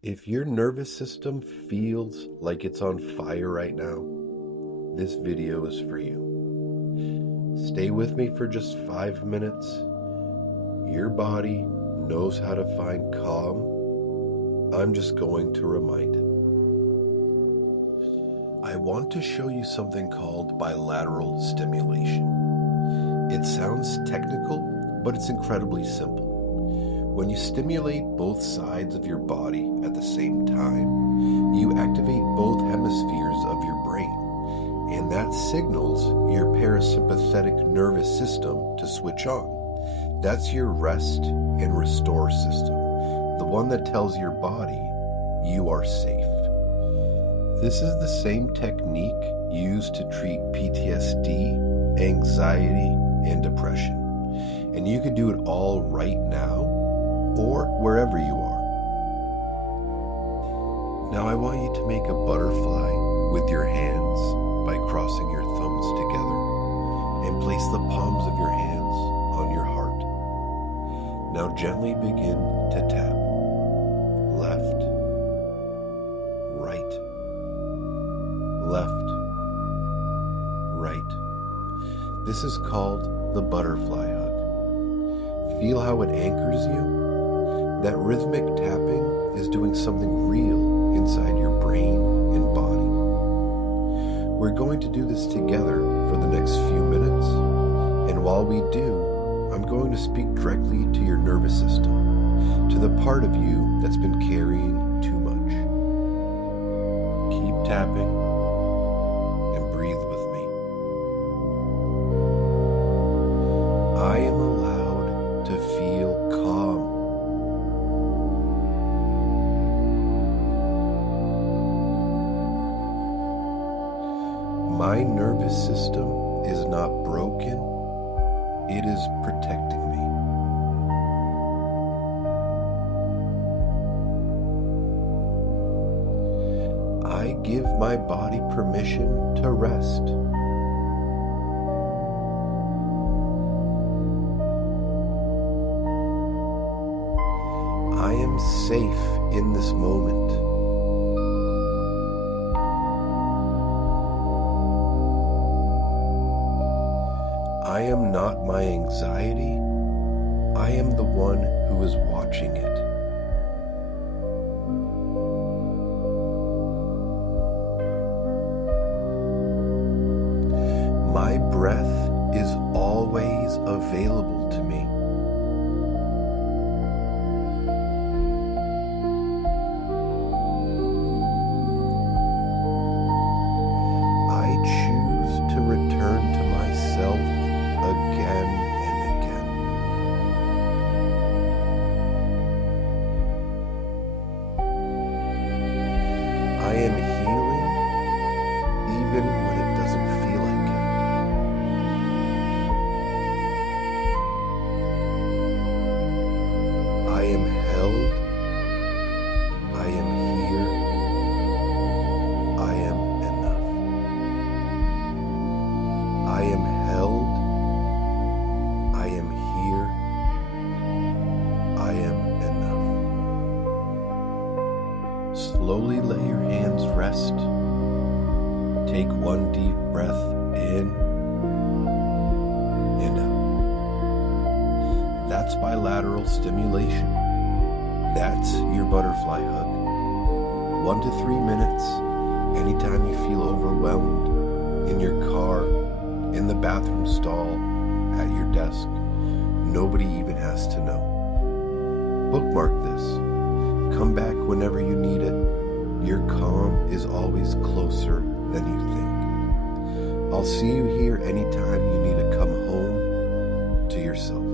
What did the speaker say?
If your nervous system feels like it's on fire right now, this video is for you. Stay with me for just 5 minutes. Your body knows how to find calm. I'm just going to remind it. I want to show you something called bilateral stimulation. It sounds technical, but it's incredibly simple. When you stimulate both sides of your body at the same time, you activate both hemispheres of your brain, and that signals your parasympathetic nervous system to switch on. That's your rest and restore system, the one that tells your body you are safe. This is the same technique used to treat PTSD, anxiety, and depression, and you can do it all right now or wherever you are. Now I want you to make a butterfly with your hands by crossing your thumbs together and place the palms of your hands on your heart. Now gently begin to tap. Left, right, left, right. This is called the butterfly hug. Feel how it anchors you? That rhythmic tapping is doing something real inside your brain and body. We're going to do this together for the next few minutes, and while we do, I'm going to speak directly to your nervous system, to the part of you that's been carrying too much. Keep tapping and breathe with me. I am allowed to feel calm. My nervous system is not broken, it is protecting me. I give my body permission to rest. I am safe in this moment. I am not my anxiety. I am the one who is watching it. My breath is always available to me. I choose to return to myself again and again. I am healing even when it doesn't feel like it. I am held. I am here. I am enough. I am held. I am here. I am enough. Slowly let your hands rest. Take one deep breath in and out. That's bilateral stimulation. That's your butterfly hug. 1 to 3 minutes, anytime you feel overwhelmed, in your car, in the bathroom stall, at your desk. Nobody even has to know. Bookmark this. Come back whenever you need it. Your calm is always closer than you think. I'll see you here anytime you need to come home to yourself.